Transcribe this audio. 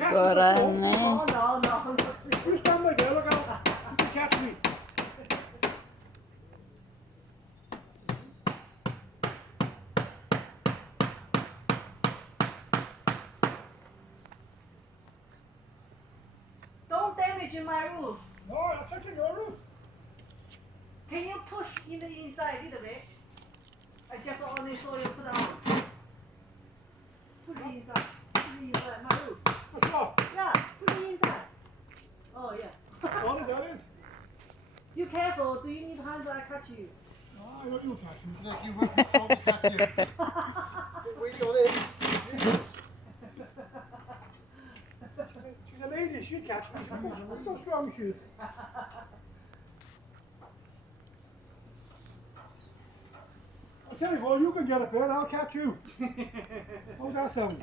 Gorane. Oh, no. You stand by there, look out. You can catch me. Don't damage my roof. No, I'm touching your roof. Can you push in the inside a little bit? I just only saw you put out. Put it inside. Put it inside my roof. What's up? Yeah, put it inside. Oh, yeah. All that is. You careful. Do you need hands? I catch you. Oh, I know you'll catch me. Like you work for the catch you. Where you live? She's a lady, she'll catch me. She's got strong shoes. I'll tell you what, you can get up there and I'll catch you. How's that sound?